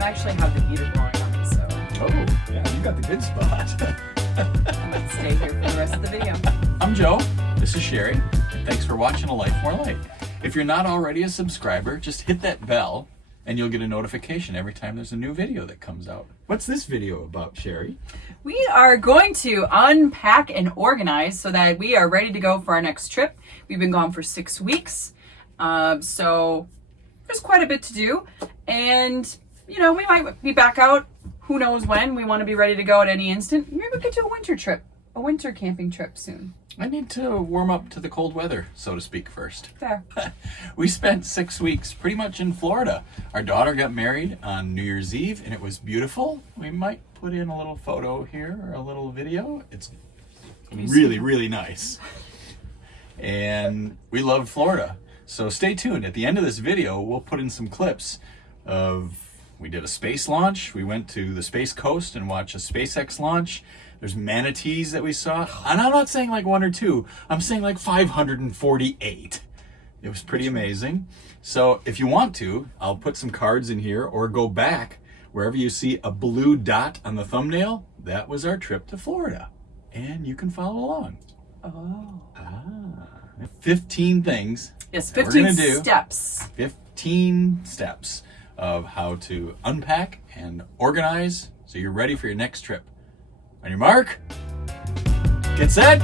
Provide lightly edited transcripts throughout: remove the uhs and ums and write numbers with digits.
I'm actually have the heater blowing on me, so. Oh, yeah, you got the good spot. I'm going to stay here for the rest of the video. I'm Joe. This is Sherry. And thanks for watching A Life More Light. If you're not already a subscriber, just hit that bell and you'll get a notification every time there's a new video that comes out. What's this video about, Sherry? We are going to unpack and organize so that we are ready to go for our next trip. We've been gone for 6 weeks, so there's quite a bit to do. And, you know, we might be back out. Who knows when? We want to be ready to go at any instant. Maybe we could do a winter trip, a winter camping trip soon. I need to warm up to the cold weather, so to speak, first. Fair. We spent 6 weeks pretty much in Florida. Our daughter got married on New Year's Eve, and it was beautiful. We might put in a little photo here or a little video. It's really, really nice. And we love Florida. So stay tuned. At the end of this video, we'll put in some clips of, we did a space launch. We went to the Space Coast and watched a SpaceX launch. There's manatees that we saw. And I'm not saying like 1 or 2. I'm saying like 548. It was pretty amazing. So if you want to, I'll put some cards in here or go back wherever you see a blue dot on the thumbnail. That was our trip to Florida. And you can follow along. Oh. 15 things. Yes, that 15 we're gonna do. steps. 15 steps of how to unpack and organize so you're ready for your next trip. On your mark, get set,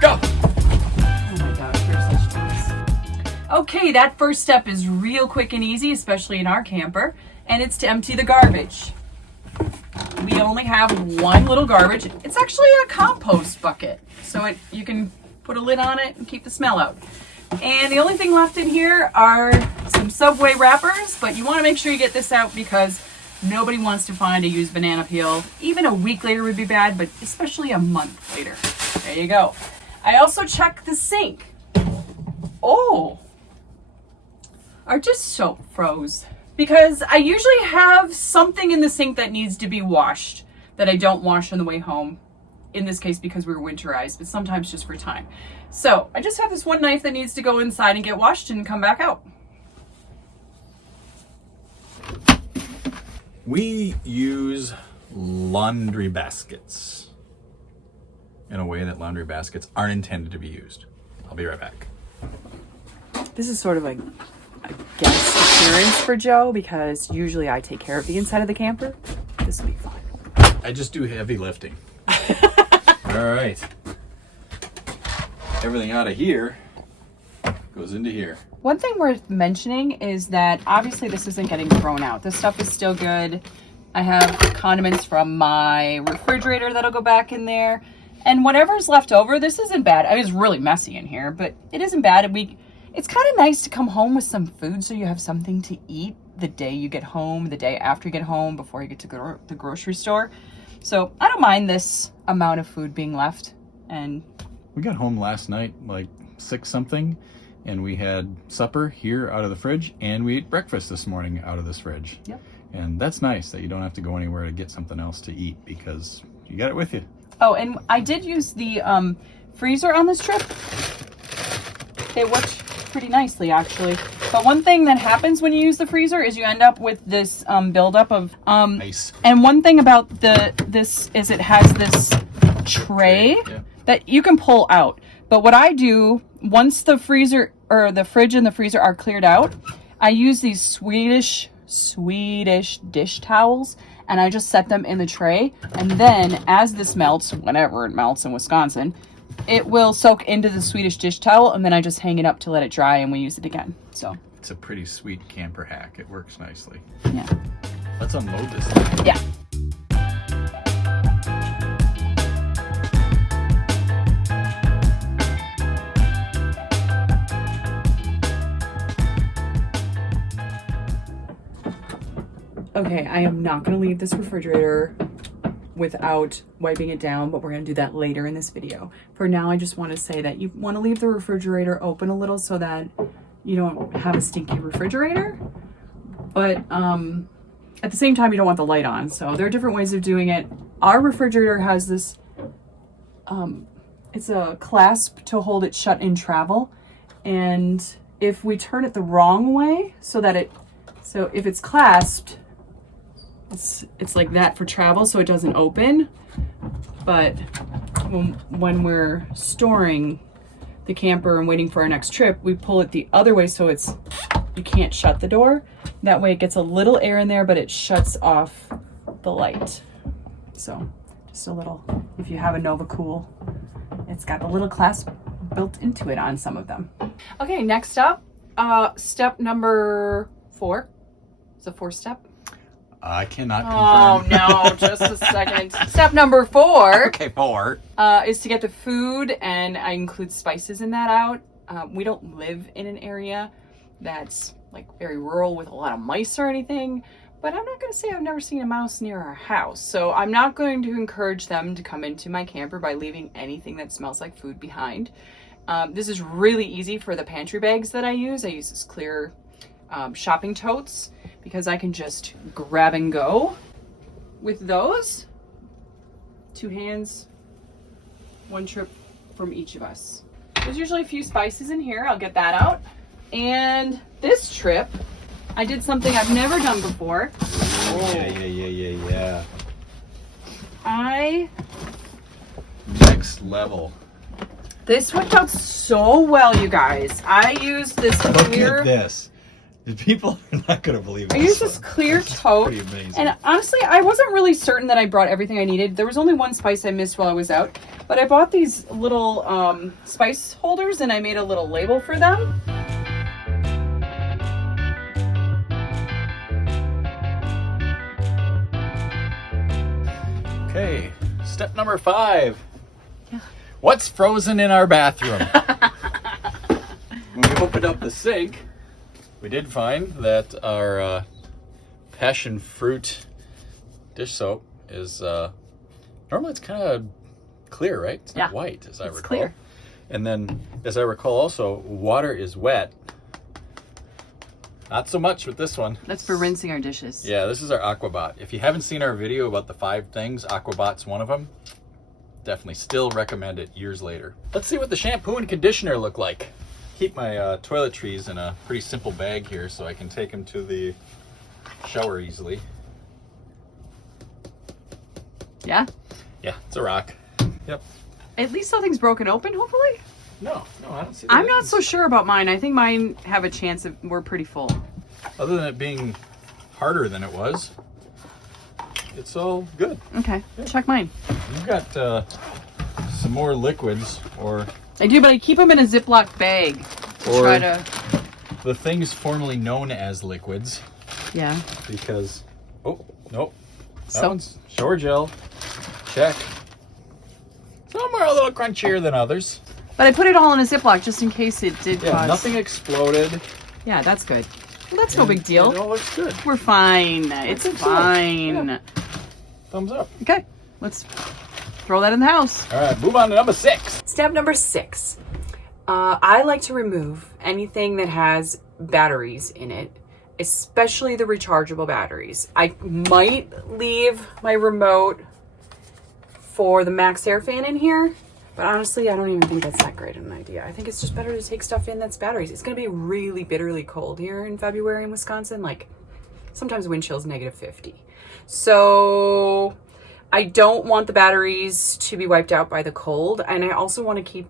go! Oh my gosh, we're such fools. Okay, that first step is real quick and easy, especially in our camper, and it's to empty the garbage. We only have one little garbage. It's actually a compost bucket, so you can put a lid on it and keep the smell out. And the only thing left in here are some Subway wrappers, but you want to make sure you get this out because nobody wants to find a used banana peel. Even a week later would be bad, but especially a month later. There you go. I also checked the sink. Oh, our dish soap froze because I usually have something in the sink that needs to be washed that I don't wash on the way home. In this case, because we were winterized, but sometimes just for time. So I just have this one knife that needs to go inside and get washed and come back out. We use laundry baskets in a way that laundry baskets aren't intended to be used. I'll be right back. This is sort of a guest appearance for Joe because usually I take care of the inside of the camper. This will be fun. I just do heavy lifting. All right. Everything out of here goes into here. One thing worth mentioning is that obviously this isn't getting thrown out. This stuff is still good. I have condiments from my refrigerator that'll go back in there. And whatever's left over, this isn't bad. I mean, it's really messy in here, but it isn't bad. It's kind of nice to come home with some food so you have something to eat the day you get home, the day after you get home, before you get to the grocery store. So I don't mind this amount of food being left. And we got home last night like 6 something, and we had supper here out of the fridge, and we ate breakfast this morning out of this fridge. Yep. And that's nice that you don't have to go anywhere to get something else to eat because you got it with you. Oh, and I did use the freezer on this trip. It worked pretty nicely, actually. But one thing that happens when you use the freezer is you end up with this buildup of Nice. And one thing about this is it has this tray that you can pull out. But what I do once the freezer or the fridge and the freezer are cleared out, I use these Swedish dish towels, and I just set them in the tray. And then as this melts, whenever it melts in Wisconsin, it will soak into the Swedish dish towel, and then I just hang it up to let it dry, and we use it again. So it's a pretty sweet camper hack. It works nicely. Yeah. Let's unload this thing. Yeah. Okay, I am not going to leave this refrigerator without wiping it down, but we're going to do that later in this video. For now, I just want to say that you want to leave the refrigerator open a little so that you don't have a stinky refrigerator. But at the same time, you don't want the light on. So there are different ways of doing it. Our refrigerator has this, it's a clasp to hold it shut in travel. And if we turn it the wrong way so if it's clasped, it's like that for travel, so it doesn't open. But when we're storing the camper and waiting for our next trip, we pull it the other way so you can't shut the door. That way it gets a little air in there, but it shuts off the light. So just a little, if you have a Nova Cool, it's got a little clasp built into it on some of them. Okay, next up, step number 4. It's a 4-step. I cannot confirm. Oh no, just a second. Step number 4. Okay, 4. Is to get the food, and I include spices in that out. We don't live in an area that's like very rural with a lot of mice or anything, but I'm not going to say I've never seen a mouse near our house. So I'm not going to encourage them to come into my camper by leaving anything that smells like food behind. This is really easy for the pantry bags that I use. I use this clear shopping totes because I can just grab and go with those. 2 hands, 1 trip from each of us. There's usually a few spices in here. I'll get that out. And this trip, I did something I've never done before. Oh. Yeah. Next level. This worked out so well, you guys. I used this clear... Look at this. The people are not going to believe this. I used this clear tote. Pretty amazing. And honestly, I wasn't really certain that I brought everything I needed. There was only 1 spice I missed while I was out. But I bought these little spice holders, and I made a little label for them. Okay, step number 5. What's frozen in our bathroom? When we opened up the sink, we did find that our passion fruit dish soap is normally it's kind of clear, right? It's not white, as I recall. Clear. And then, as I recall, also water is wet. Not so much with this one. That's for rinsing our dishes. Yeah, this is our Aquabot. If you haven't seen our video about the 5 things, Aquabot's one of them. Definitely still recommend it years later. Let's see what the shampoo and conditioner look like. Keep my toiletries in a pretty simple bag here so I can take them to the shower easily. Yeah? Yeah, it's a rock. Yep. At least nothing's broken open, hopefully? No, I don't see that. I'm not so sure about mine. I think mine have a chance of we're pretty full. Other than it being harder than it was, it's all good. Okay, check mine. You've got some more liquids, or... I do, but I keep them in a Ziploc bag. Or try to... the things formerly known as liquids. Yeah. Because, oh, nope. That So one's shower gel. Check. Some are a little crunchier than others. But I put it all in a Ziploc just in case it did cause... nothing exploded. Yeah, that's good. Well, that's no big deal. It all looks good. We're fine. It's fine. Yeah. Thumbs up. Okay, let's throw that in the house. All right, move on to number 6. Step number 6. I like to remove anything that has batteries in it, especially the rechargeable batteries. I might leave my remote for the Max Air fan in here, but honestly, I don't even think that's that great of an idea. I think it's just better to take stuff in that's batteries. It's going to be really bitterly cold here in February in Wisconsin. Like, sometimes wind chill's -50. So I don't want the batteries to be wiped out by the cold. And I also want to keep,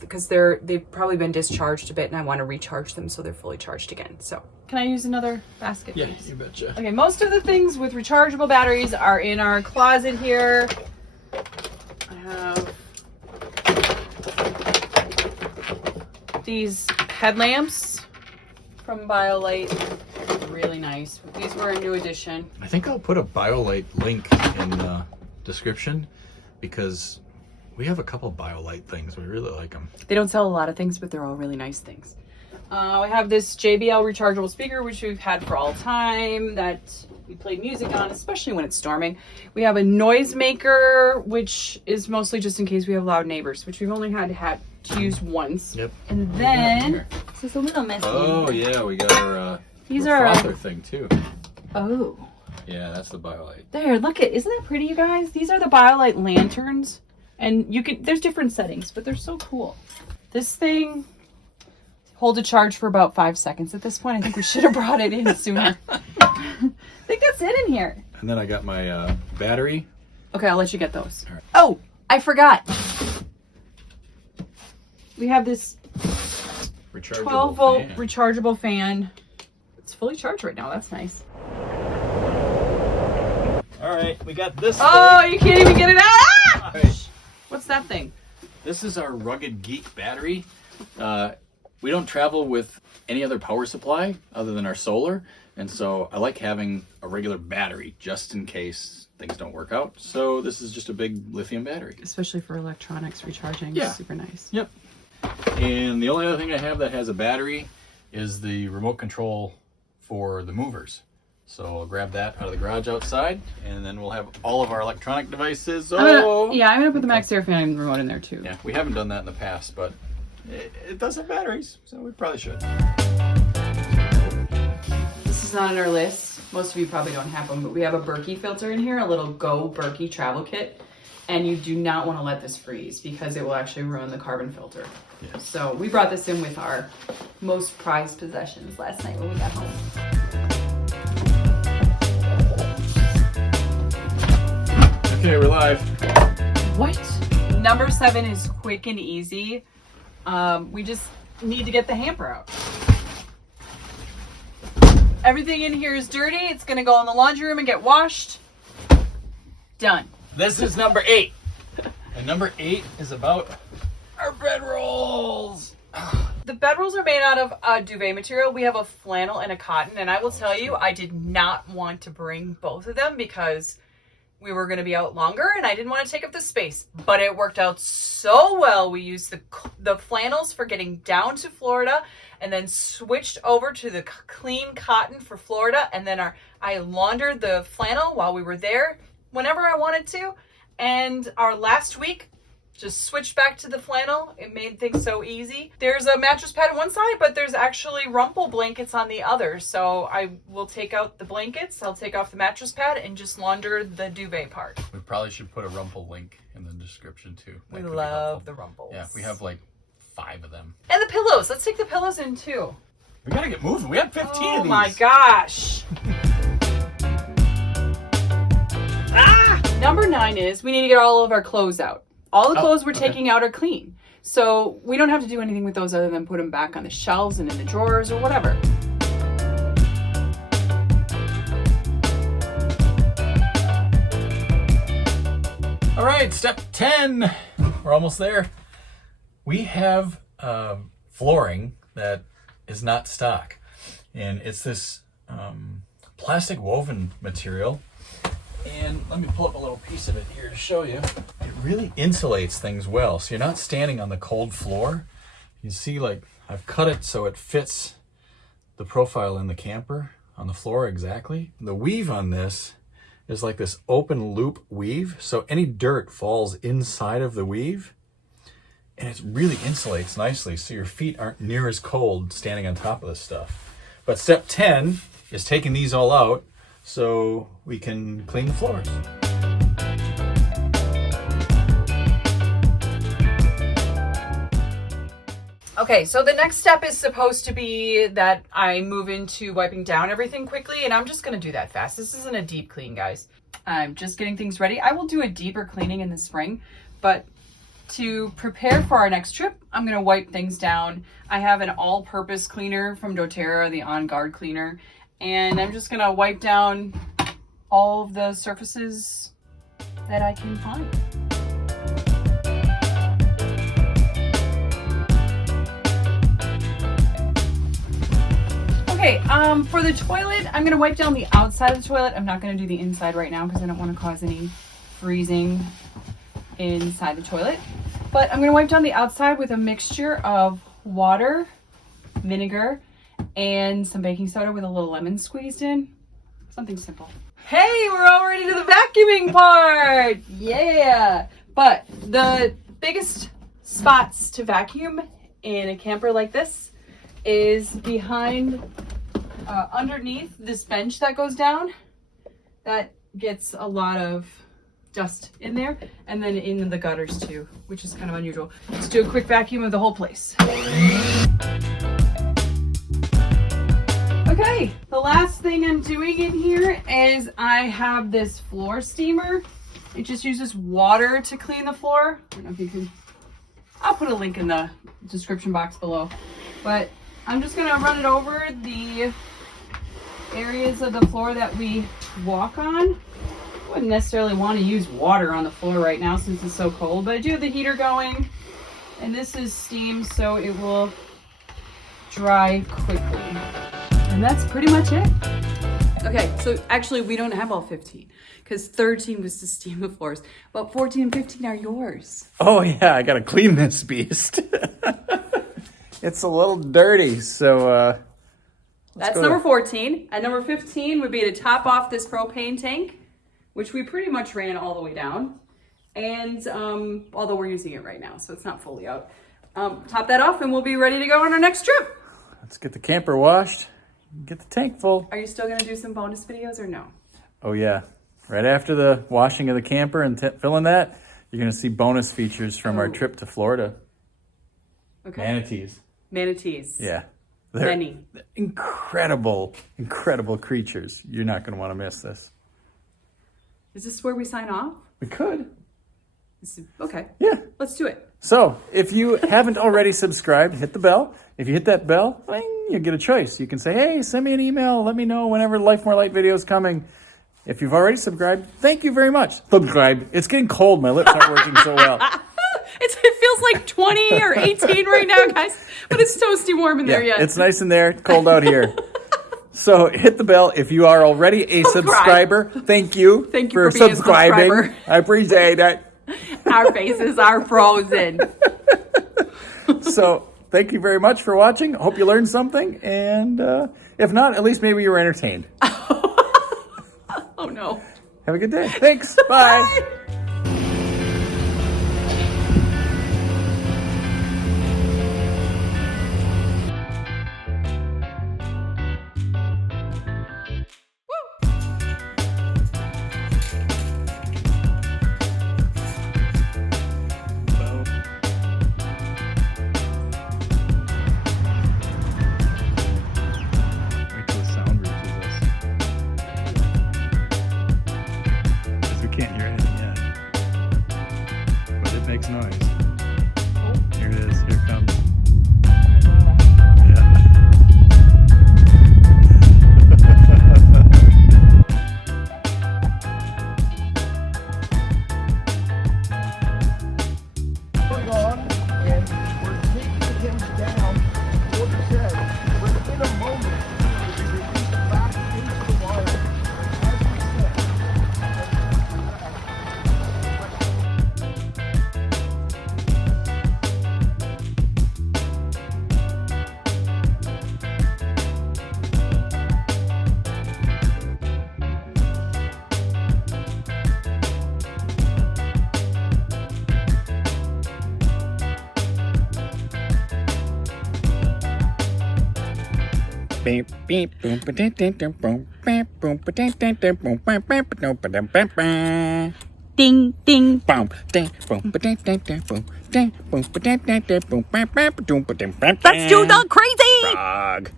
because they've probably been discharged a bit, and I want to recharge them so they're fully charged again. So can I use another basket, Yeah, please? you betcha. Okay, most of the things with rechargeable batteries are in our closet here. I have these headlamps from BioLite. Really nice. These were a new addition. I think I'll put a BioLite link in the description because we have a couple BioLite things. We really like them. They don't sell a lot of things, but they're all really nice things. I have this JBL rechargeable speaker, which we've had for all time, that we play music on, especially when it's storming. We have a noisemaker, which is mostly just in case we have loud neighbors, which we've only had to use once. Yep. And then, this is a little messy. Oh yeah, we got our these are frother thing too. Oh. Yeah, that's the BioLite. There, look it. Isn't that pretty, you guys? These are the BioLite lanterns. And you can, there's different settings, but they're so cool. This thing hold a charge for about 5 seconds at this point. I think we should have brought it in sooner. I think that's it in here. And then I got my battery. Okay, I'll let you get those. All right. Oh, I forgot. We have this Rechargeable 12-volt fan. rechargeable fan. It's fully charged right now. That's nice. All right, we got this. Oh, you can't even get it out. Ah! Hey, What's that thing? this is our Rugged Geek battery. We don't travel with any other power supply other than our solar, and so I like having a regular battery just in case things don't work out. So this is just a big lithium battery. Especially for electronics recharging. Yeah. Super nice. Yep. And the only other thing I have that has a battery is the remote control for the movers. So I'll grab that out of the garage outside, and then we'll have all of our electronic devices. I'm gonna put the Max Air fan remote in there too. Yeah, we haven't done that in the past, but it does have batteries, so we probably should. This is not on our list. Most of you probably don't have them, but we have a Berkey filter in here, a little Go Berkey travel kit. And you do not want to let this freeze because it will actually ruin the carbon filter. Yeah. So we brought this in with our most prized possessions last night when we got home. Okay, we're live. What? Number 7 is quick and easy. We just need to get the hamper out. Everything in here is dirty. It's going to go in the laundry room and get washed. Done. This is number 8. And number 8 is about our bedrolls. The bedrolls are made out of duvet material. We have a flannel and a cotton, and I will tell you, I did not want to bring both of them because we were going to be out longer and I didn't want to take up the space, but it worked out so well. We used the flannels for getting down to Florida and then switched over to the clean cotton for Florida. And then I laundered the flannel while we were there whenever I wanted to. And our last week, just switched back to the flannel. It made things so easy. There's a mattress pad on one side, but there's actually rumple blankets on the other. So I will take out the blankets, I'll take off the mattress pad, and just launder the duvet part. We probably should put a rumple link in the description too. We love the rumples. Yeah, we have like 5 of them. And the pillows. Let's take the pillows in too. We gotta get moving. We have 15 of these. Oh my gosh. Number 9 is we need to get all of our clothes out. All the clothes we're taking out are clean. So we don't have to do anything with those other than put them back on the shelves and in the drawers or whatever. All right, step 10. We're almost there. We have flooring that is not stock. And it's this plastic woven material. And let me pull up a little piece of it here to show you. It really insulates things well. So you're not standing on the cold floor. You see, like, I've cut it so it fits the profile in the camper on the floor exactly. The weave on this is like this open loop weave. So any dirt falls inside of the weave. And it really insulates nicely so your feet aren't near as cold standing on top of this stuff. But step 10 is taking these all out so we can clean the floors. Okay, so the next step is supposed to be that I move into wiping down everything quickly, and I'm just gonna do that fast. This isn't a deep clean, guys. I'm just getting things ready. I will do a deeper cleaning in the spring, but to prepare for our next trip, I'm gonna wipe things down. I have an all-purpose cleaner from doTERRA, the On Guard cleaner, and I'm just gonna wipe down all of the surfaces that I can find. Okay, for the toilet, I'm gonna wipe down the outside of the toilet. I'm not gonna do the inside right now because I don't want to cause any freezing inside the toilet. But I'm gonna wipe down the outside with a mixture of water, vinegar, and some baking soda with a little lemon squeezed in. Something simple. Hey, we're already to the vacuuming part! Yeah! But the biggest spots to vacuum in a camper like this is behind, underneath this bench that goes down. That gets a lot of dust in there, and then in the gutters too, which is kind of unusual. Let's do a quick vacuum of the whole place. Okay, the last thing I'm doing in here is I have this floor steamer. It just uses water to clean the floor. I don't know if you can, I'll put a link in the description box below. But I'm just gonna run it over the areas of the floor that we walk on. I wouldn't necessarily want to use water on the floor right now since it's so cold, but I do have the heater going, and this is steam, so it will dry quickly. And that's pretty much it. Okay, so actually we don't have all 15 because 13 was to steam the floors, but 14 and 15 are yours. Oh yeah, I gotta clean this beast. It's a little dirty, so that's number 14. And number 15 would be to top off this propane tank, which we pretty much ran all the way down. And although we're using it right now, so it's not fully out. Top that off and we'll be ready to go on our next trip. Let's get the camper washed, get the tank full. Are you still gonna do some bonus videos or no? Oh yeah, right after the washing of the camper and filling that, you're gonna see bonus features from our trip to Florida. Okay. Manatees. Manatees. Yeah. Many. Incredible, incredible creatures. You're not gonna wanna miss this. Is this where we sign off? We could. Okay. Yeah. Let's do it. So, if you haven't already subscribed, hit the bell. If you hit that bell, you get a choice. You can say, hey, send me an email. Let me know whenever Life More Light video is coming. If you've already subscribed, thank you very much. Subscribe. It's getting cold. My lips aren't working so well. It feels like 20 or 18 right now, guys. But it's toasty warm in there yet. It's nice in there. It's cold out here. So hit the bell if you are already a subscriber. Thank you. Thank you for being subscribing. A subscriber. I appreciate it. Our faces are frozen. So thank you very much for watching. Hope you learned something. And if not, at least maybe you were entertained. Oh, no. Have a good day. Thanks. Bye. Bye. Makes noise. Here it is. Here it comes. We're gone, and we're taking him down toward the shed. But in a moment, we'll be released back into the water. As we said, Beep beep boom ba-dum dum dum boom bam boom ba-dum dum dum boom bam bam ba-dum ba-dum bam bam. Ding ding. Boom ding boom ba-dum dum dum boom ding boom ba-dum dum dum boom bam bam ba-dum ba-dum bam bam. Let's do the crazy. Frog.